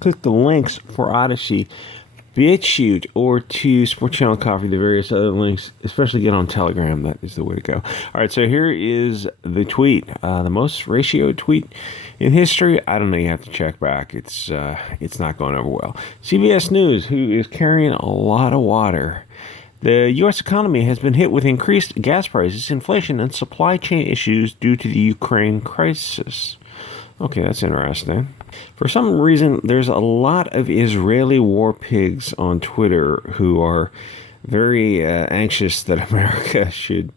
Click the links for Odyssey, Bit Chute, or to Sports Channel Coffee, the various other links, especially get on Telegram. That is the way to go. All right, so here is the tweet. The most ratioed tweet in history. I don't know, you have to check back. It's not going over well. CBS News, who is carrying a lot of water. The U.S. economy has been hit with increased gas prices, inflation, and supply chain issues due to the Ukraine crisis. Okay, that's interesting. For some reason, there's a lot of Israeli war pigs on Twitter who are very anxious that America should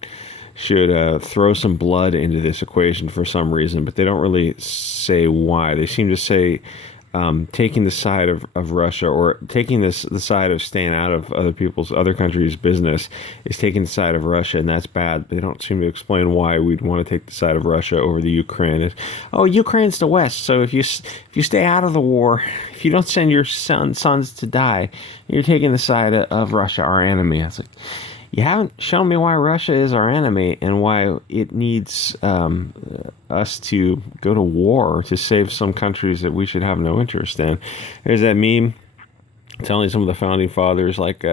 throw some blood into this equation for some reason, but they don't really say why. They seem to say taking the side of Russia, or taking the side of staying out of other countries' business, is taking the side of Russia, and that's bad. They don't seem to explain why we'd want to take the side of Russia over the Ukraine. Ukraine's the West, so if you stay out of the war, if you don't send your sons to die, you're taking the side of Russia, our enemy. It's like, you haven't shown me why Russia is our enemy and why it needs us to go to war to save some countries that we should have no interest in. There's that meme telling some of the founding fathers, like,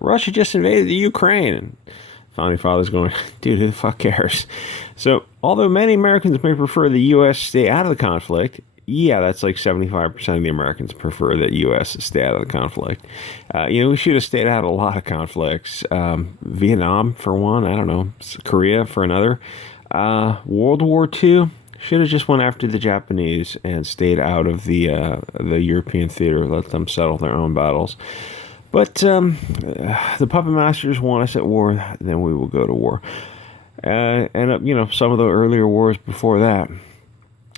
Russia just invaded the Ukraine. And founding fathers going, dude, who the fuck cares? So, although many Americans may prefer the U.S. stay out of the conflict, yeah, that's like 75% of the Americans prefer that U.S. stay out of the conflict. We should have stayed out of a lot of conflicts. Vietnam, for one. I don't know. Korea, for another. World War II, should have just went after the Japanese and stayed out of the European theater. Let them settle their own battles. But the puppet masters want us at war, then we will go to war. And some of the earlier wars before that.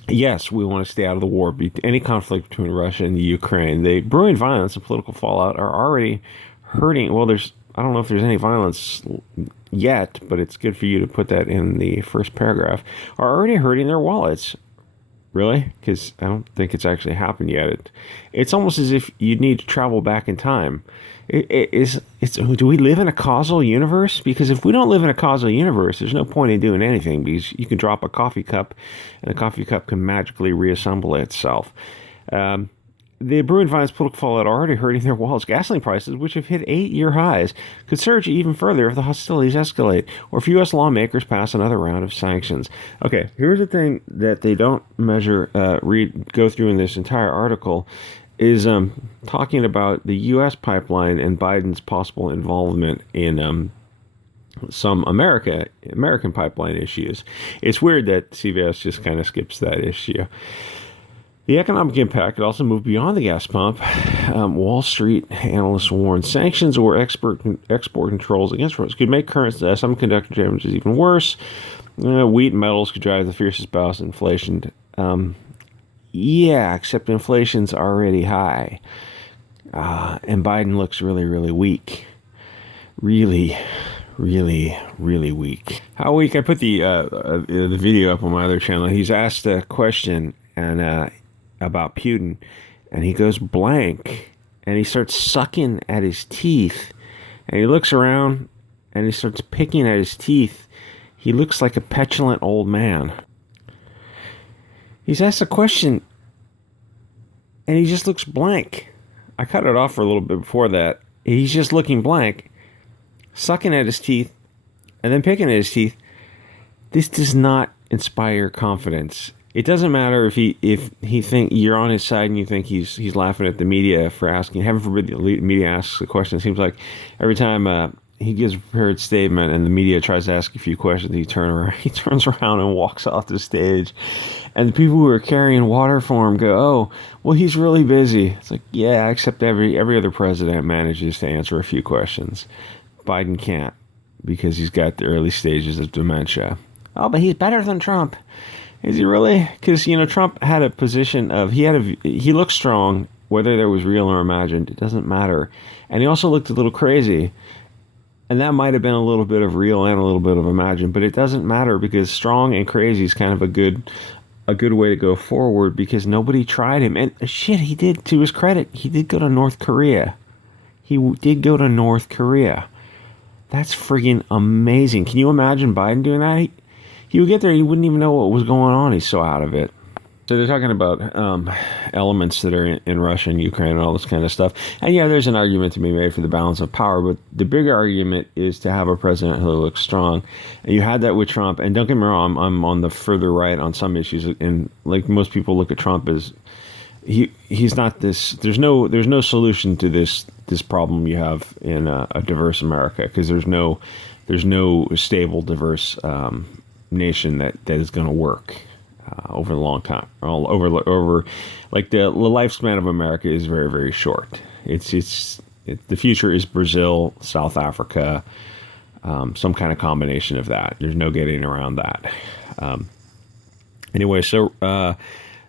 Yes, we want to stay out of the war. Any conflict between Russia and the Ukraine, the brewing violence and political fallout are already hurting. Well, I don't know if there's any violence yet, but it's good for you to put that in the first paragraph. Are already hurting their wallets. Really? Because I don't think it's actually happened yet. It's almost as if you need to travel back in time. Do we live in a causal universe? Because if we don't live in a causal universe, there's no point in doing anything, because you can drop a coffee cup and the coffee cup can magically reassemble itself. The brewing violence political fallout are already hurting their wallets. Gasoline prices, which have hit 8-year highs, could surge even further if the hostilities escalate, or if U.S. lawmakers pass another round of sanctions. Okay, here's the thing that they don't go through in this entire article, is talking about the U.S. pipeline and Biden's possible involvement in some American pipeline issues. It's weird that CBS just kind of skips that issue. The economic impact could also move beyond the gas pump. Wall Street analysts warn sanctions or export controls against Russia could make current semiconductor damages even worse. Wheat and metals could drive the fiercest bout of inflation. Yeah, except inflation's already high. And Biden looks really, really weak. Really, really, really weak. How weak? I put the video up on my other channel. He's asked a question about Putin, and he goes blank, and he starts sucking at his teeth, and he looks around, and he starts picking at his teeth. He looks like a petulant old man. He's asked a question, and he just looks blank. I cut it off for a little bit before that. He's just looking blank, sucking at his teeth, and then picking at his teeth. This does not inspire confidence. It doesn't matter if he think you're on his side and you think he's laughing at the media for asking. Heaven forbid the media asks a question. It seems like every time he gives a prepared statement and the media tries to ask a few questions, he turns around and walks off the stage. And the people who are carrying water for him go, "Oh, well, he's really busy." It's like, yeah, except every other president manages to answer a few questions. Biden can't, because he's got the early stages of dementia. Oh, but he's better than Trump. Is he really? Because, Trump had a position of, he looked strong, whether that was real or imagined, it doesn't matter. And he also looked a little crazy. And that might have been a little bit of real and a little bit of imagined, but it doesn't matter, because strong and crazy is kind of a good way to go forward, because nobody tried him. And shit, he did, to his credit, he did go to North Korea. He did go to North Korea. That's friggin' amazing. Can you imagine Biden doing that? He would get there, he wouldn't even know what was going on. He's so out of it. So they're talking about elements that are in Russia and Ukraine and all this kind of stuff. And yeah, there's an argument to be made for the balance of power, but the bigger argument is to have a president who looks strong. And you had that with Trump. And don't get me wrong, I'm on the further right on some issues. And like most people look at Trump as he's not this. There's no solution to this problem you have in a diverse America, because there's no stable, diverse nation that is going to work over a long time. Over like the lifespan of America is very, very short. The future is Brazil, South Africa, some kind of combination of that. There's no getting around that. Anyway, so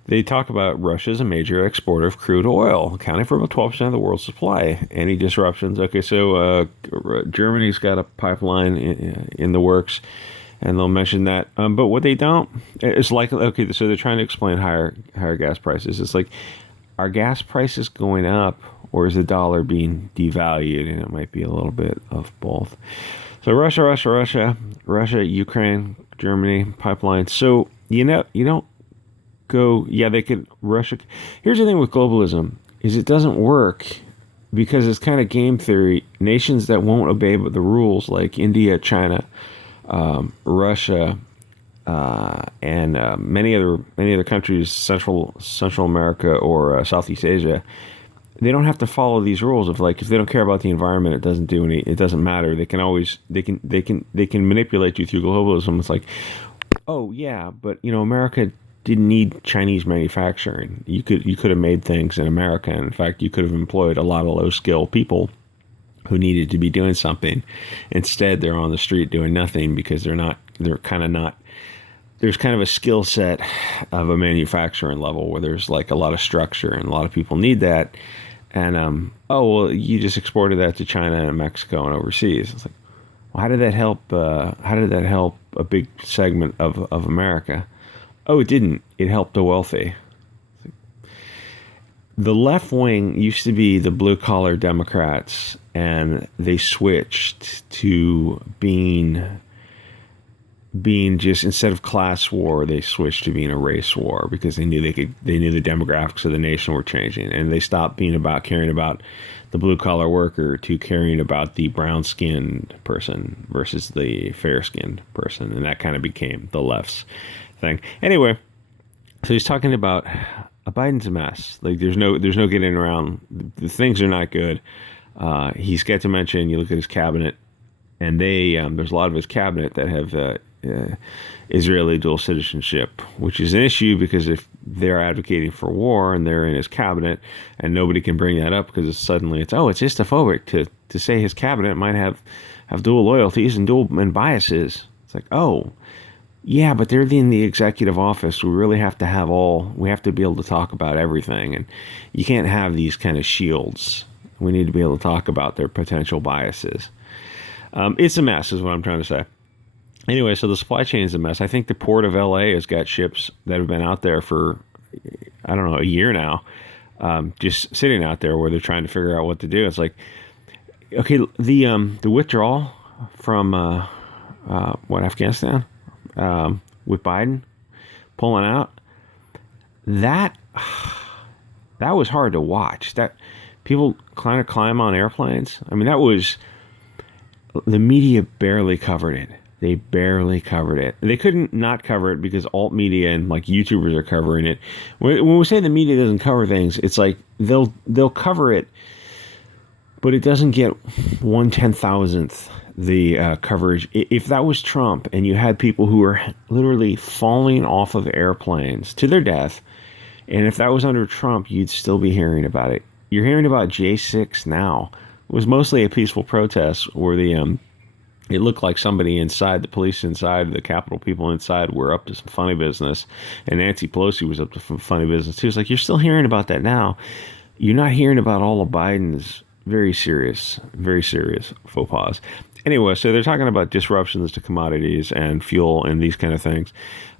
they talk about Russia as a major exporter of crude oil, accounting for about 12% of the world's supply. Any disruptions? Okay, so Germany's got a pipeline in the works, and they'll mention that. But what they don't, it's like, okay, so they're trying to explain higher gas prices. It's like, are gas prices going up, or is the dollar being devalued? And it might be a little bit of both. So Russia, Ukraine, Germany, pipeline. So, you don't go, yeah, they could, Russia. Here's the thing with globalism, is it doesn't work because it's kind of game theory. Nations that won't obey the rules, like India, China, Russia, and many other countries, Central America or Southeast Asia, they don't have to follow these rules of, like, if they don't care about the environment, it doesn't matter. They can manipulate you through globalism. It's like, oh yeah, but America didn't need Chinese manufacturing. You could have made things in America. And in fact, you could have employed a lot of low skill people who needed to be doing something. Instead, they're on the street doing nothing because they're kind of not. There's kind of a skill set of a manufacturing level where there's like a lot of structure and a lot of people need that. And oh well, you just exported that to China and Mexico and overseas. It's like, well, how did that help? How did that help a big segment of America? Oh, it didn't. It helped the wealthy. The left wing used to be the blue collar Democrats, and they switched to being just, instead of class war, they switched to being a race war, because they knew the demographics of the nation were changing, and they stopped being about caring about the blue collar worker to caring about the brown skinned person versus the fair skinned person, and that kind of became the left's thing. Anyway, so he's talking about Biden's a mess. Like, there's no getting around. The things are not good. He's got to mention, you look at his cabinet, and there's a lot of his cabinet that have Israeli dual citizenship, which is an issue because if they're advocating for war and they're in his cabinet, and nobody can bring that up because it's Islamophobic to say his cabinet might have dual loyalties and biases. It's like, oh, yeah, but they're in the executive office. We really have to be able to talk about everything. And you can't have these kind of shields. We need to be able to talk about their potential biases. It's a mess is what I'm trying to say. Anyway, so the supply chain is a mess. I think the port of LA has got ships that have been out there for, I don't know, a year now, just sitting out there where they're trying to figure out what to do. It's like, okay, the withdrawal from Afghanistan, with Biden pulling out, that was hard to watch. That people kind of climb on airplanes. I mean, the media barely covered it. They barely covered it. They couldn't not cover it because alt media and like YouTubers are covering it. When we say the media doesn't cover things, it's like they'll cover it, but it doesn't get 1/10,000th the coverage. If that was Trump and you had people who were literally falling off of airplanes to their death, and if that was under Trump, you'd still be hearing about it. You're hearing about J6 now. It was mostly a peaceful protest where it looked like somebody inside, the police inside, the Capitol people inside were up to some funny business, and Nancy Pelosi was up to some funny business too. It's like, you're still hearing about that now. You're not hearing about all of Biden's very serious faux pas. Anyway, so they're talking about disruptions to commodities and fuel and these kind of things.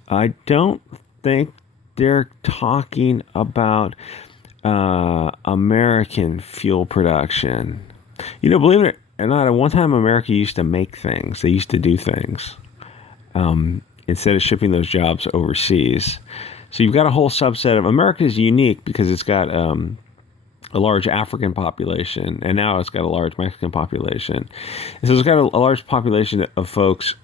I don't think they're talking about American fuel production. Believe it or not, at one time America used to make things. They used to do things instead of shipping those jobs overseas. So you've got a whole subset of America is unique because it's got a large African population, and now it's got a large Mexican population. And so it's got a large population of folks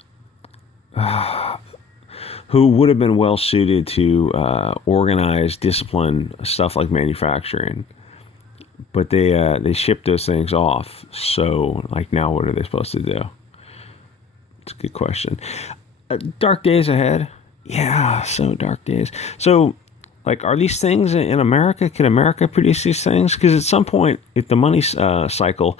who would have been well suited to organize, discipline stuff like manufacturing, but they shipped those things off. So, like, now what are they supposed to do? It's a good question. Dark days ahead. Yeah, so dark days. So, like, are these things in America? Can America produce these things? Because at some point, if the money cycle,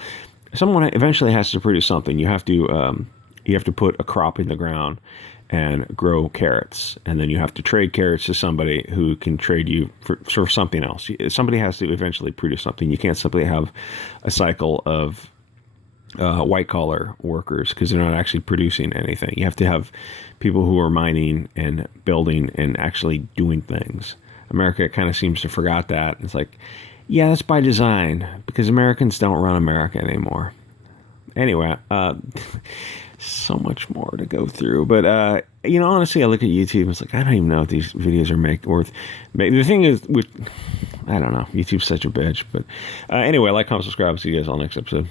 someone eventually has to produce something. You have to put a crop in the ground and grow carrots, and then you have to trade carrots to somebody who can trade you for something else. Somebody has to eventually produce something. You can't simply have a cycle of white collar workers because they're not actually producing anything. You have to have people who are mining and building and actually doing things. America kind of seems to forgot that. It's like, yeah, that's by design because Americans don't run America anymore. Anyway, so much more to go through. But, honestly, I look at YouTube and it's like, I don't even know if these videos are worth. The thing is, I don't know. YouTube's such a bitch. But anyway, like, comment, subscribe. See you guys on the next episode.